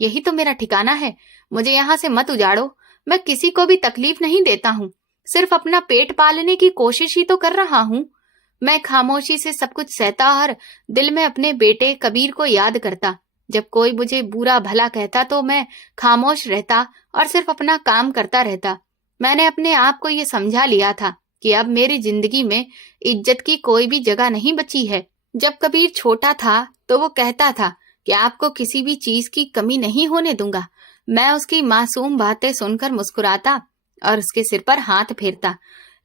यही तो मेरा ठिकाना है, मुझे यहाँ से मत उजाड़ो। मैं किसी को भी तकलीफ नहीं देता हूँ, सिर्फ अपना पेट पालने की कोशिश ही तो कर रहा हूँ। मैं खामोशी से सब कुछ सहता और दिल में अपने बेटे कबीर को याद करता। जब कोई मुझे बुरा भला कहता तो मैं खामोश रहता और सिर्फ अपना काम करता रहता। मैंने अपने आप को ये समझा लिया था कि अब मेरी जिंदगी में इज्जत की कोई भी जगह नहीं बची है। जब कबीर छोटा था तो वो कहता था कि आपको किसी भी चीज की कमी नहीं होने दूंगा। मैं उसकी मासूम बातें सुनकर मुस्कुराता और उसके सिर पर हाथ फेरता।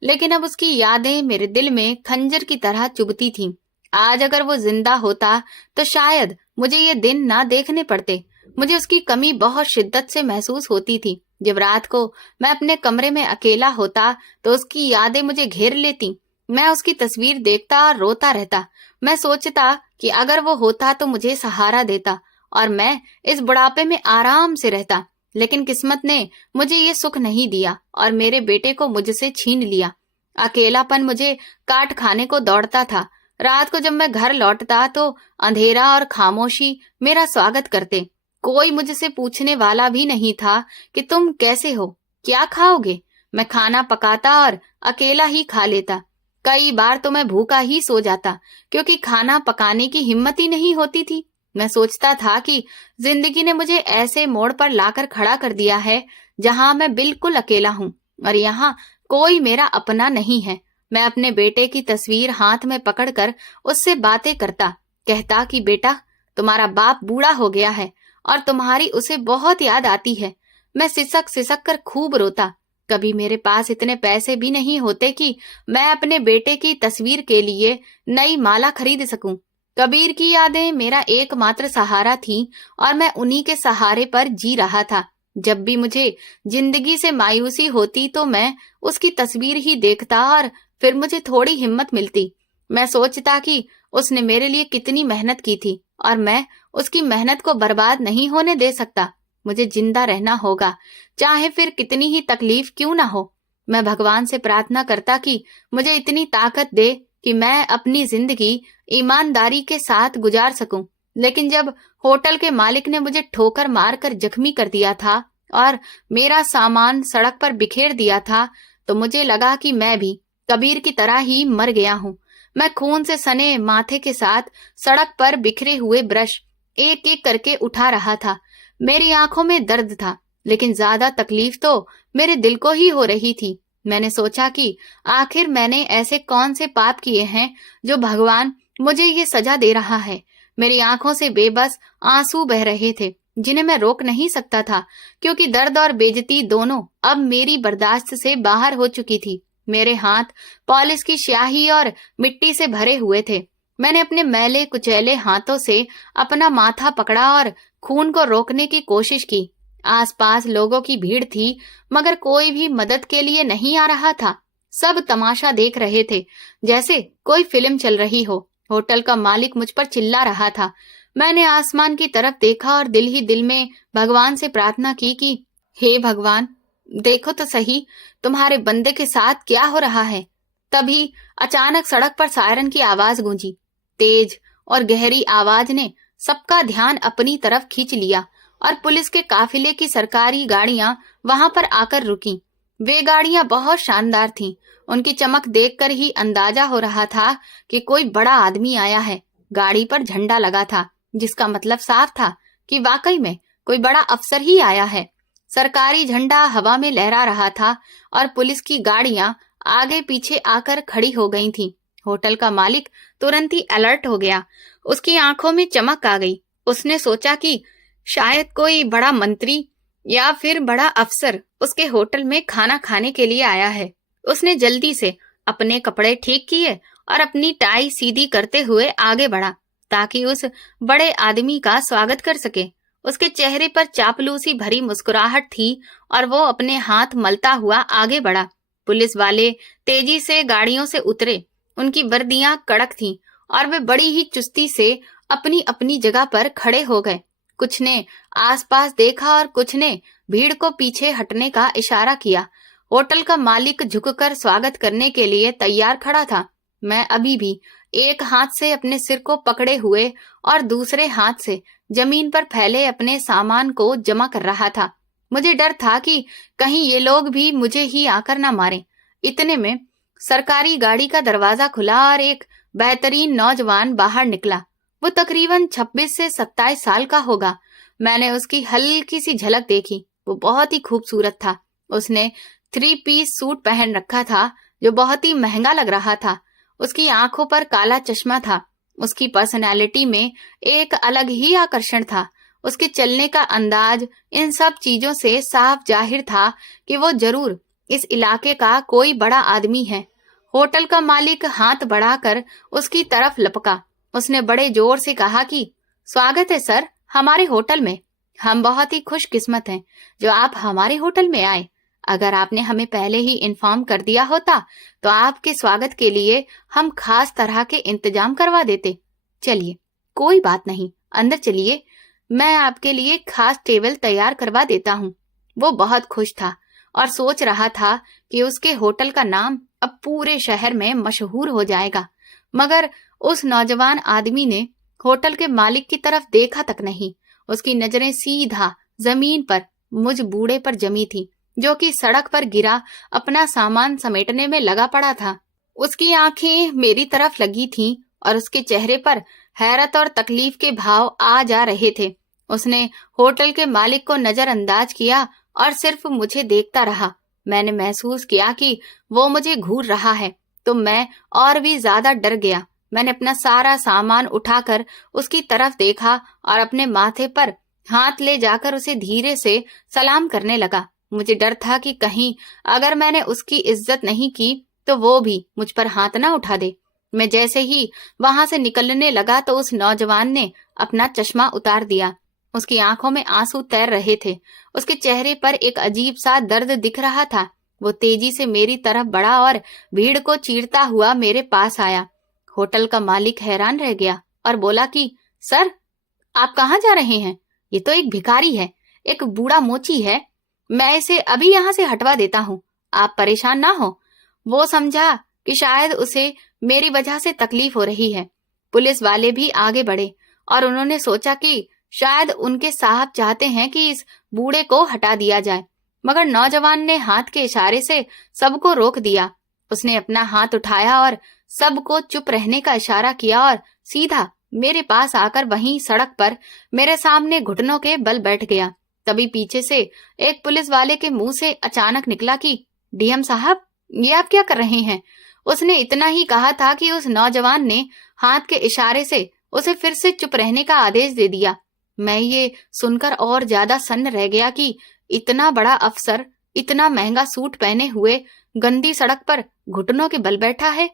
लेकिन अब उसकी यादें मेरे दिल में खंजर की तरह चुभती थीं। आज अगर वो जिंदा होता तो शायद मुझे ये दिन ना देखने पड़ते। मुझे उसकी कमी बहुत शिद्दत से महसूस होती थी। जब रात को मैं अपने कमरे में अकेला होता तो उसकी यादें मुझे घेर लेती। मैं उसकी तस्वीर देखता और रोता रहता। मैं सोचता कि अगर वो होता तो मुझे सहारा देता और मैं इस बुढ़ापे में आराम से रहता। लेकिन किस्मत ने मुझे ये सुख नहीं दिया और मेरे बेटे को मुझसे छीन लिया। अकेलापन मुझे काट खाने को दौड़ता था। रात को जब मैं घर लौटता तो अंधेरा और खामोशी मेरा स्वागत करते। कोई मुझसे पूछने वाला भी नहीं था कि तुम कैसे हो, क्या खाओगे। मैं खाना पकाता और अकेला ही खा लेता। कई बार तो मैं भूखा ही सो जाता क्योंकि खाना पकाने की हिम्मत ही नहीं होती थी। मैं सोचता था कि जिंदगी ने मुझे ऐसे मोड़ पर लाकर खड़ा कर दिया है जहां मैं बिल्कुल अकेला हूँ और यहाँ कोई मेरा अपना नहीं है। मैं अपने बेटे की तस्वीर हाथ में पकड़कर उससे बातें करता, कहता कि बेटा, तुम्हारा बाप बूढ़ा हो गया है और तुम्हारी उसे बहुत याद आती है। मैं सिसक सिसक कर खूब रोता। कभी मेरे पास इतने पैसे भी नहीं होते कि मैं अपने बेटे की तस्वीर के लिए नई माला खरीद सकूं। कबीर की यादें मेरा एकमात्र सहारा थी और मैं उन्हीं के सहारे पर जी रहा था। जब भी मुझे जिंदगी से मायूसी होती तो मैं उसकी तस्वीर ही देखता और फिर मुझे थोड़ी हिम्मत मिलती। मैं सोचता कि उसने मेरे लिए कितनी मेहनत की थी और मैं उसकी मेहनत को बर्बाद नहीं होने दे सकता। मुझे जिंदा रहना होगा, चाहे फिर कितनी ही तकलीफ क्यों ना हो। मैं भगवान से प्रार्थना करता कि मुझे इतनी ताकत दे कि मैं अपनी जिंदगी ईमानदारी के साथ गुजार सकूं। लेकिन जब होटल के मालिक ने मुझे ठोकर मारकर जख्मी कर दिया था और मेरा सामान सड़क पर बिखेर दिया था तो मुझे लगा कि मैं भी कबीर की तरह ही मर गया हूँ। मैं खून से सने माथे के साथ सड़क पर बिखरे हुए ब्रश एक एक करके उठा रहा था। मेरी आंखों में दर्द था, लेकिन ज्यादा तकलीफ तो मेरे दिल को ही हो रही थी। मैंने सोचा कि आखिर मैंने ऐसे कौन से पाप किए हैं जो भगवान मुझे ये सजा दे रहा है। मेरी आंखों से बेबस आंसू बह रहे थे जिन्हें मैं रोक नहीं सकता था, क्योंकि दर्द और बेइज्जती दोनों अब मेरी बर्दाश्त से बाहर हो चुकी थी। मेरे हाथ पॉलिश की स्याही और मिट्टी से भरे हुए थे। मैंने अपने मैले कुचैले हाथों से अपना माथा पकड़ा और खून को रोकने की कोशिश की। आसपास लोगों की भीड़ थी, मगर कोई भी मदद के लिए नहीं आ रहा था। सब तमाशा देख रहे थे, जैसे कोई फिल्म चल रही हो। होटल का मालिक मुझ पर चिल्ला रहा था। मैंने आसमान की तरफ देखा और दिल ही दिल में भगवान से प्रार्थना की कि हे भगवान, देखो तो सही तुम्हारे बंदे के साथ क्या हो रहा है। तभी अचानक सड़क पर सायरन की आवाज गूंजी। तेज और गहरी आवाज ने सबका ध्यान अपनी तरफ खींच लिया और पुलिस के काफिले की सरकारी गाड़ियां वहां पर आकर रुकीं। वे गाड़ियां बहुत शानदार थीं। उनकी चमक देखकर ही अंदाजा हो रहा था कि कोई बड़ा आदमी आया है। गाड़ी पर झंडा लगा था जिसका मतलब साफ था कि वाकई में कोई बड़ा अफसर ही आया है। सरकारी झंडा हवा में लहरा रहा था और पुलिस की गाड़ियां आगे पीछे आकर खड़ी हो गई थीं। होटल का मालिक तुरंत ही अलर्ट हो गया। उसकी आंखों में चमक आ गई। उसने सोचा कि शायद कोई बड़ा मंत्री या फिर बड़ा अफसर उसके होटल में खाना खाने के लिए आया है। उसने जल्दी से अपने कपड़े ठीक किए और अपनी टाई सीधी करते हुए आगे बढ़ा ताकि उस बड़े आदमी का स्वागत कर सके। उसके चेहरे पर चापलूसी भरी मुस्कुराहट थी और वो अपने हाथ मलता हुआ आगे बढ़ा। पुलिस वाले तेजी से गाड़ियों से उतरे। उनकी वर्दियां कड़क थीं और वे बड़ी ही चुस्ती से अपनी अपनी जगह पर खड़े हो गए। कुछ ने आसपास देखा और कुछ ने भीड़ को पीछे हटने का इशारा किया। होटल का मालिक झुककर स्वागत करने के लिए तैयार खड़ा था। मैं अभी भी एक हाथ से अपने सिर को पकड़े हुए और दूसरे हाथ से जमीन पर फैले अपने सामान को जमा कर रहा था। मुझे डर था कि कहीं ये लोग भी मुझे ही आकर ना मारें। इतने में सरकारी गाड़ी का दरवाजा खुला और एक बेहतरीन नौजवान बाहर निकला। वो तकरीबन 26 से 27 साल का होगा। मैंने उसकी हल्की सी झलक देखी। वो बहुत ही खूबसूरत था। उसने 3 पीस सूट पहन रखा था जो बहुत ही महंगा लग रहा था। उसकी आंखों पर काला चश्मा था। उसकी पर्सनैलिटी में एक अलग ही आकर्षण था। उसके चलने का अंदाज, इन सब चीजों से साफ जाहिर था कि वो जरूर इस इलाके का कोई बड़ा आदमी है। होटल का मालिक हाथ बढ़ाकर उसकी तरफ लपका। उसने बड़े जोर से कहा कि स्वागत है सर हमारे होटल में। हम बहुत ही खुशकिस्मत हैं जो आप हमारे होटल में आए। अगर आपने हमें पहले ही इन्फॉर्म कर दिया होता तो आपके स्वागत के लिए हम खास तरह के इंतजाम करवा देते। चलिए कोई बात नहीं, अंदर चलिए, मैं आपके लिए खास टेबल तैयार करवा देता हूँ। वो बहुत खुश था और सोच रहा था कि उसके होटल का नाम अब पूरे शहर में मशहूर हो जाएगा। मगर उस नौजवान आदमी ने होटल के मालिक की तरफ देखा तक नहीं। उसकी नजरें सीधा जमीन पर मुझ बूढ़े पर जमी थी जो कि सड़क पर गिरा अपना सामान समेटने में लगा पड़ा था। उसकी आंखें मेरी तरफ लगी थीं और उसके चेहरे पर हैरत और तकलीफ के भाव आ जा रहे थे। उसने होटल के मालिक को नजरअंदाज किया और सिर्फ मुझे देखता रहा। मैंने महसूस किया कि वो मुझे घूर रहा है तो मैं और भी ज्यादा डर गया। मैंने अपना सारा सामान उठाकर उसकी तरफ देखा और अपने माथे पर हाथ ले जाकर उसे धीरे से सलाम करने लगा। मुझे डर था कि कहीं अगर मैंने उसकी इज्जत नहीं की तो वो भी मुझ पर हाथ ना उठा दे। मैं जैसे ही वहां से निकलने लगा तो उस नौजवान ने अपना चश्मा उतार दिया। उसकी आंखों में आंसू तैर रहे थे। उसके चेहरे पर एक अजीब सा दर्द दिख रहा था। वो तेजी से मेरी तरफ बढ़ा और भीड़ को चीरता हुआ मेरे पास आया। होटल का मालिक हैरान रह गया और बोला कि सर आप कहाँ जा रहे हैं? ये तो एक भिखारी है, एक बूढ़ा मोची है। मैं इसे अभी यहाँ से हटवा देता हूँ, आप परेशान ना हो। वो समझा कि शायद उसे मेरी वजह से तकलीफ हो रही है। पुलिस वाले भी आगे बढ़े और उन्होंने सोचा कि शायद उनके साहब चाहते हैं कि इस बूढ़े को हटा दिया जाए। मगर नौजवान ने हाथ के इशारे से सबको रोक दिया। उसने अपना हाथ उठाया और सबको चुप रहने का इशारा किया और सीधा मेरे पास आकर वहीं सड़क पर मेरे सामने घुटनों के बल बैठ गया। तभी पीछे से एक पुलिस वाले के मुंह से अचानक निकला कि डीएम साहब, ये आप क्या कर रहे हैं? उसने इतना ही कहा था कि उस नौजवान ने हाथ के इशारे से उसे फिर से चुप रहने का आदेश दे दिया। मैं ये सुनकर और ज्यादा सन्न रह गया कि इतना बड़ा अफसर इतना महंगा सूट पहने हुए गंदी सड़क पर घुटनों के बल बैठा है।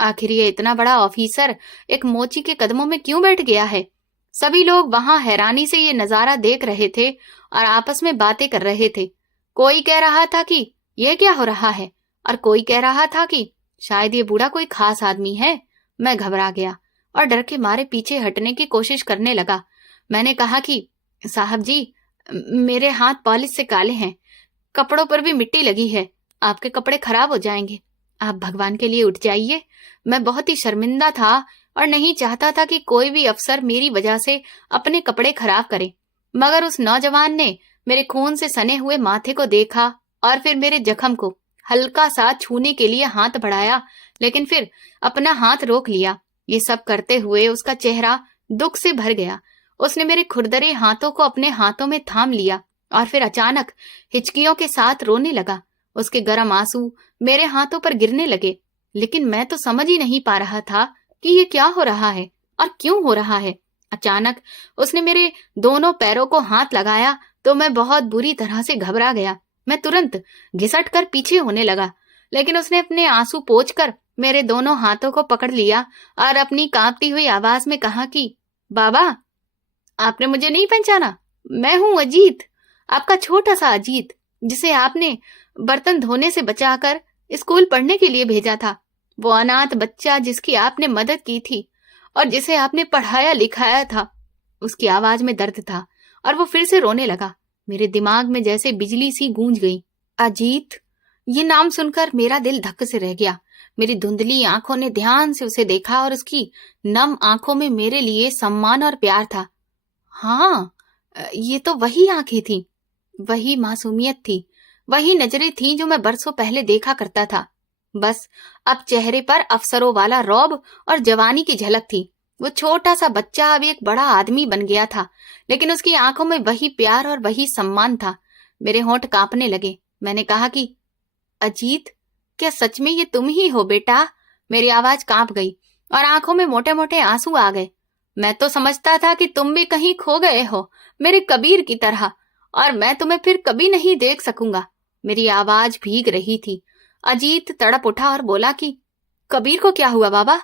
आखिर ये इतना बड़ा ऑफिसर एक मोची के कदमों में क्यों बैठ गया है? सभी लोग वहां हैरानी से ये नजारा देख रहे थे और आपस में बातें कर रहे थे। कोई कह रहा था कि यह क्या हो रहा है और कोई कह रहा था कि शायद ये बूढ़ा कोई खास आदमी है। मैं घबरा गया और डर के मारे पीछे हटने की कोशिश करने लगा। मैंने कहा कि साहब जी, मेरे हाथ पॉलिश से काले हैं, कपड़ों पर भी मिट्टी लगी है, आपके कपड़े खराब हो जाएंगे, आप भगवान के लिए उठ जाइए। मैं बहुत ही शर्मिंदा था और नहीं चाहता था कि कोई भी अफसर मेरी वजह से अपने कपड़े खराब करे। मगर उस नौजवान ने मेरे खून से सने हुए माथे को देखा और फिर मेरे जख्म को हल्का सा छूने के लिए हाथ बढ़ाया, लेकिन फिर अपना हाथ रोक लिया। ये सब करते हुए उसका चेहरा दुख से भर गया। उसने मेरे खुरदरे हाथों को अपने हाथों में थाम लिया और फिर अचानक हिचकियों के साथ रोने लगा। उसके गर्म आंसू मेरे हाथों पर गिरने लगे, लेकिन मैं तो समझ ही नहीं पा रहा था कि ये क्या हो रहा है और क्यों हो रहा है। अचानक उसने मेरे दोनों पैरों को हाथ लगाया तो मैं बहुत बुरी तरह से घबरा गया। मैं तुरंत घिसट कर पीछे होने लगा, लेकिन उसने अपने आंसू पोंछकर मेरे दोनों हाथों को पकड़ लिया और अपनी कांपती हुई आवाज में कहा कि बाबा, आपने मुझे नहीं पहचाना? मैं हूं अजीत, आपका छोटा सा अजीत, जिसे आपने बर्तन धोने से बचाकर स्कूल पढ़ने के लिए भेजा था। वो अनाथ बच्चा जिसकी आपने मदद की थी और जिसे आपने पढ़ाया लिखाया था। उसकी आवाज में दर्द था और वो फिर से रोने लगा। मेरे दिमाग में जैसे बिजली सी गूंज गई। अजीत, ये नाम सुनकर मेरा दिल धक्क से रह गया। मेरी धुंधली आंखों ने ध्यान से उसे देखा और उसकी नम आंखों में मेरे लिए सम्मान और प्यार था। हाँ, ये तो वही आंखें थी, वही मासूमियत थी, वही नजरें थी जो मैं बरसों पहले देखा करता था। बस अब चेहरे पर अफसरों वाला रौब और जवानी की झलक थी। वो छोटा सा बच्चा अब एक बड़ा आदमी बन गया था, लेकिन उसकी आंखों में वही प्यार और वही सम्मान था। मेरे होंठ कांपने लगे। मैंने कहा कि अजीत, क्या सच में ये तुम ही हो बेटा? मेरी आवाज कांप गई और आंखों में मोटे मोटे आंसू आ गए। मैं तो समझता था कि तुम भी कहीं खो गए हो, मेरे कबीर की तरह, और मैं तुम्हें फिर कभी नहीं देख सकूंगा। मेरी आवाज भीग रही थी। अजीत तड़प उठा और बोला कि कबीर को क्या हुआ बाबा?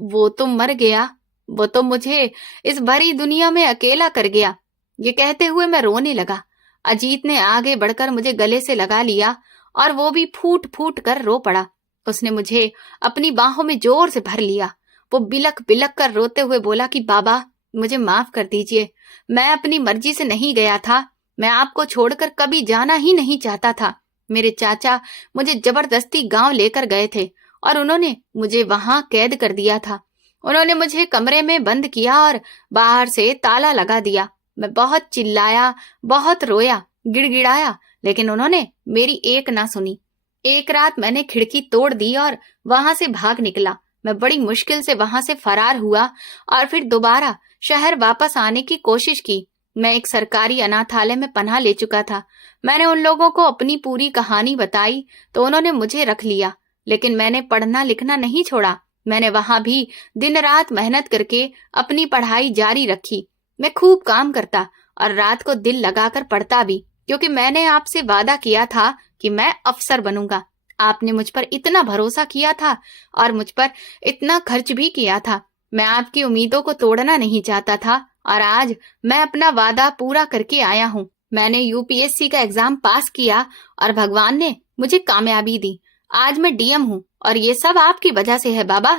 वो तो मर गया, वो तो मुझे इस भरी दुनिया में अकेला कर गया। ये कहते हुए मैं रोने लगा। अजीत ने आगे बढ़कर मुझे गले से लगा लिया और वो भी फूट फूट कर रो पड़ा। उसने मुझे अपनी बाहों में जोर से भर लिया। वो बिलक बिलक कर रोते हुए बोला कि बाबा, मुझे माफ कर दीजिए, मैं अपनी मर्जी से नहीं गया था। मैं आपको छोड़कर कभी जाना ही नहीं चाहता था। मेरे चाचा मुझे जबरदस्ती गांव लेकर गए थे और उन्होंने मुझे वहां कैद कर दिया था। उन्होंने मुझे कमरे में बंद किया और बाहर से ताला लगा दिया। मैं बहुत चिल्लाया, बहुत रोया, गिड़गिड़ाया, लेकिन उन्होंने मेरी एक ना सुनी। एक रात मैंने खिड़की तोड़ दी और वहां से भाग निकला। मैं बड़ी मुश्किल से वहां से फरार हुआ और फिर दोबारा शहर वापस आने की कोशिश की। मैं एक सरकारी अनाथालय में पनाह ले चुका था। मैंने उन लोगों को अपनी पूरी कहानी बताई तो उन्होंने मुझे रख लिया, लेकिन मैंने पढ़ना लिखना नहीं छोड़ा। मैंने वहां भी दिन रात मेहनत करके अपनी पढ़ाई जारी रखी। मैं खूब काम करता और रात को दिल लगाकर पढ़ता भी, क्योंकि मैंने आपसे वादा किया था कि मैं अफसर बनूंगा। आपने मुझ पर इतना भरोसा किया था और मुझ पर इतना खर्च भी किया था। मैं आपकी उम्मीदों को तोड़ना नहीं चाहता था और आज मैं अपना वादा पूरा करके आया हूँ। मैंने यूपीएससी का एग्जाम पास किया और भगवान ने मुझे कामयाबी दी। आज मैं डीएम हूँ और ये सब आपकी वजह से है बाबा।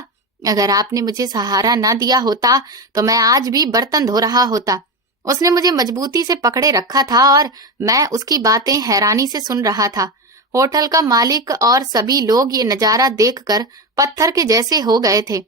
अगर आपने मुझे सहारा ना दिया होता तो मैं आज भी बर्तन धो रहा होता। उसने मुझे मजबूती से पकड़े रखा था और मैं उसकी बातें हैरानी से सुन रहा था। होटल का मालिक और सभी लोग ये नजारा देखकर पत्थर के जैसे हो गए थे।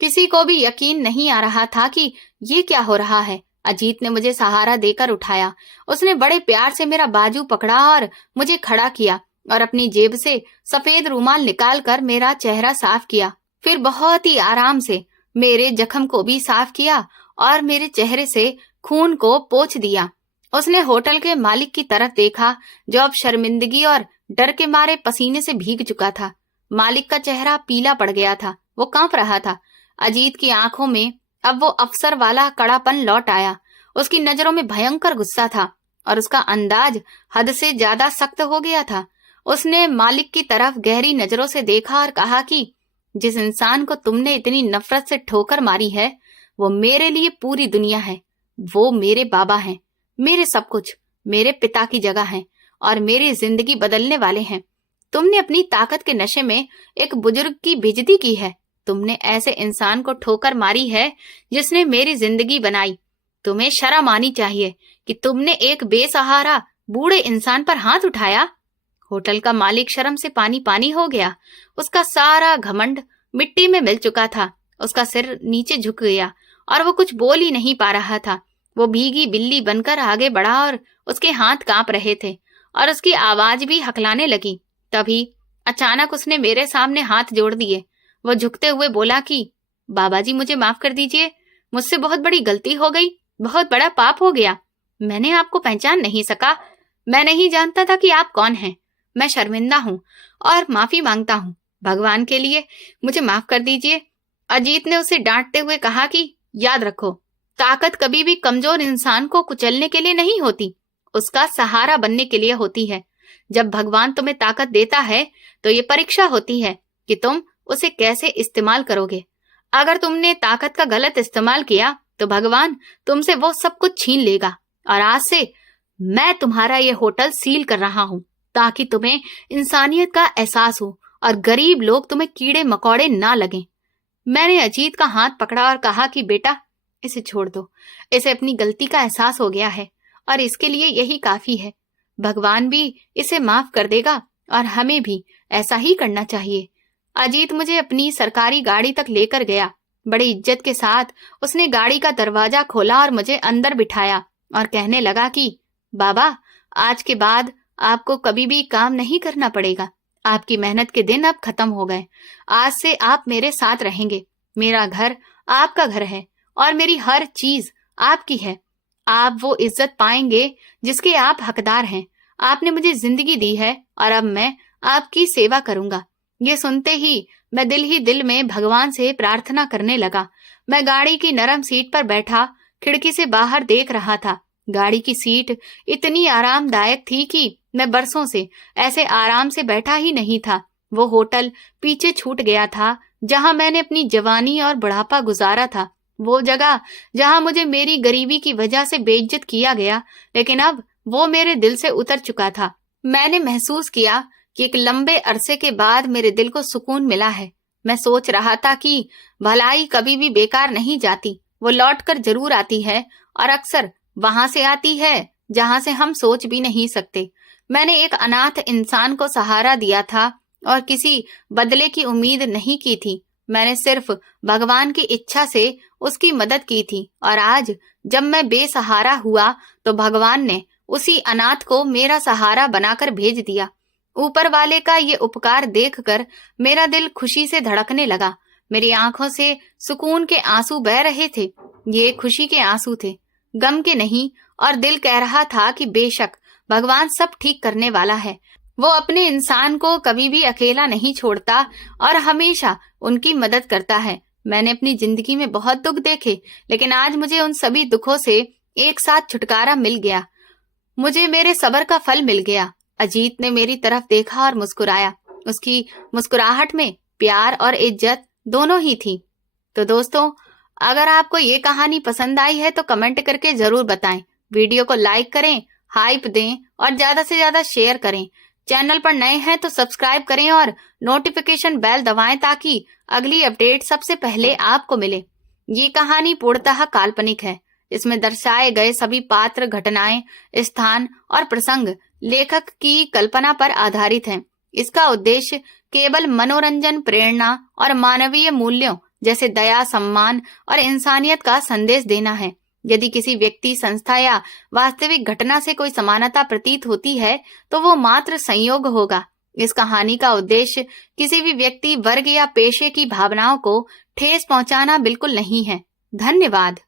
किसी को भी यकीन नहीं आ रहा था कि ये क्या हो रहा है। अजीत ने मुझे सहारा देकर उठाया। उसने बड़े प्यार से मेरा बाजू पकड़ा और मुझे खड़ा किया और अपनी जेब से सफेद रुमाल निकालकर मेरा चेहरा साफ किया। फिर बहुत ही आराम से मेरे जख्म को भी साफ किया और मेरे चेहरे से खून को पोंछ दिया। उसने होटल के मालिक की तरफ देखा, जो अब शर्मिंदगी और डर के मारे पसीने से भीग चुका था। मालिक का चेहरा पीला पड़ गया था, वो कांप रहा था। अजीत की आंखों में अब वो अफसर वाला कड़ापन लौट आया। उसकी नजरों में भयंकर गुस्सा था और उसका अंदाज हद से ज्यादा सख्त हो गया था। उसने मालिक की तरफ गहरी नजरों से देखा और कहा कि जिस इंसान को तुमने इतनी नफरत से ठोकर मारी है, वो मेरे लिए पूरी दुनिया है। वो मेरे बाबा हैं, मेरे सब कुछ, मेरे पिता की जगह हैं और मेरी जिंदगी बदलने वाले हैं। तुमने अपनी ताकत के नशे में एक बुजुर्ग की बेइज्जती की है। तुमने ऐसे इंसान को ठोकर मारी है जिसने मेरी जिंदगी बनाई। तुम्हें शर्म आनी चाहिए कि तुमने एक बेसहारा बूढ़े इंसान पर हाथ उठाया। होटल का मालिक शर्म से पानी पानी हो गया। उसका सारा घमंड मिट्टी में मिल चुका था। उसका सिर नीचे झुक गया और वो कुछ बोल ही नहीं पा रहा था। वो भीगी बिल्ली बनकर आगे बढ़ा और उसके हाथ कांप रहे थे और उसकी आवाज भी हकलाने लगी। तभी अचानक उसने मेरे सामने हाथ जोड़ दिए। वो झुकते हुए बोला कि बाबा जी, मुझे माफ कर दीजिए, मुझसे बहुत बड़ी गलती हो गई। बहुत बड़ा पाप हो गया। मैंने आपको पहचान नहीं सका। मैं नहीं जानता था कि आप कौन हैं। मैं शर्मिंदा हूँ और माफी मांगता हूँ। भगवान के लिए मुझे माफ कर दीजिए। अजीत ने उसे डांटते हुए कहा कि याद रखो, ताकत कभी भी कमजोर इंसान को कुचलने के लिए नहीं होती, उसका सहारा बनने के लिए होती है। जब भगवान तुम्हें ताकत देता है तो ये परीक्षा होती है कि तुम उसे कैसे इस्तेमाल करोगे। अगर तुमने ताकत का गलत इस्तेमाल किया तो भगवान तुमसे वो सब कुछ छीन लेगा। और आज से मैं तुम्हारा ये होटल सील कर रहा हूँ ताकि तुम्हें इंसानियत का एहसास हो और गरीब लोग तुम्हें कीड़े मकोड़े ना लगें। मैंने अजीत का हाथ पकड़ा और कहा कि बेटा, इसे छोड़ दो। इसे अपनी गलती का एहसास हो गया है और इसके लिए यही काफी है। भगवान भी इसे माफ कर देगा और हमें भी ऐसा ही करना चाहिए। अजीत मुझे अपनी सरकारी गाड़ी तक लेकर गया। बड़ी इज्जत के साथ उसने गाड़ी का दरवाजा खोला और मुझे अंदर बिठाया और कहने लगा कि बाबा, आज के बाद आपको कभी भी काम नहीं करना पड़ेगा। आपकी मेहनत के दिन अब खत्म हो गए। आज से आप मेरे साथ रहेंगे। मेरा घर आपका घर है और मेरी हर चीज आपकी है। आप वो इज्जत पाएंगे जिसके आप हकदार हैं। आपने मुझे जिंदगी दी है और अब मैं आपकी सेवा करूंगा। ये सुनते ही मैं दिल में भगवान से प्रार्थना करने लगा। मैं गाड़ी की नरम सीट पर बैठा खिड़की से बाहर देख रहा था। गाड़ी की सीट इतनी आरामदायक थी कि मैं बरसों से ऐसे आराम से बैठा ही नहीं था। वो होटल पीछे छूट गया था जहां मैंने अपनी जवानी और बुढ़ापा गुजारा था। वो जगह जहां मुझे मेरी गरीबी की वजह से बेइज्जत किया गया, लेकिन अब वो मेरे दिल से उतर चुका था। मैंने महसूस किया कि एक लंबे अरसे के बाद मेरे दिल को सुकून मिला है। मैं सोच रहा था कि भलाई कभी भी बेकार नहीं जाती, वो लौट कर जरूर आती है और अक्सर वहां से आती है जहां से हम सोच भी नहीं सकते। मैंने एक अनाथ इंसान को सहारा दिया था और किसी बदले की उम्मीद नहीं की थी। मैंने सिर्फ भगवान की इच्छा से उसकी मदद की थी और आज जब मैं बेसहारा हुआ तो भगवान ने उसी अनाथ को मेरा सहारा बनाकर भेज दिया। ऊपर वाले का ये उपकार देखकर मेरा दिल खुशी से धड़कने लगा। मेरी आंखों से सुकून के आंसू बह रहे थे। ये खुशी के आंसू थे, गम के नहीं। और दिल कह रहा था कि बेशक भगवान सब ठीक करने वाला है। वो अपने इंसान को कभी भी अकेला नहीं छोड़ता और हमेशा उनकी मदद करता है। मैंने अपनी जिंदगी में बहुत दुख देखे, लेकिन आज मुझे उन सभी दुखों से एक साथ छुटकारा मिल गया। मुझे मेरे सब्र का फल मिल गया। अजीत ने मेरी तरफ देखा और मुस्कुराया। उसकी मुस्कुराहट में प्यार और इज्जत दोनों ही थी। तो दोस्तों, अगर आपको ये कहानी पसंद आई है तो कमेंट करके जरूर बताएं। वीडियो को लाइक करें, हाइप दें और ज्यादा से ज्यादा शेयर करें। चैनल पर नए हैं तो सब्सक्राइब करें और नोटिफिकेशन बेल दबाएं ताकि अगली अपडेट सबसे पहले आपको मिले। ये कहानी पूर्णतः काल्पनिक है। इसमें दर्शाए गए सभी पात्र, घटनाएं, स्थान और प्रसंग लेखक की कल्पना पर आधारित हैं। इसका उद्देश्य केवल मनोरंजन, प्रेरणा और मानवीय मूल्यों जैसे दया, सम्मान और इंसानियत का संदेश देना है। यदि किसी व्यक्ति, संस्था या वास्तविक घटना से कोई समानता प्रतीत होती है तो वो मात्र संयोग होगा। इस कहानी का उद्देश्य किसी भी व्यक्ति, वर्ग या पेशे की भावनाओं को ठेस पहुंचाना बिल्कुल नहीं है। धन्यवाद।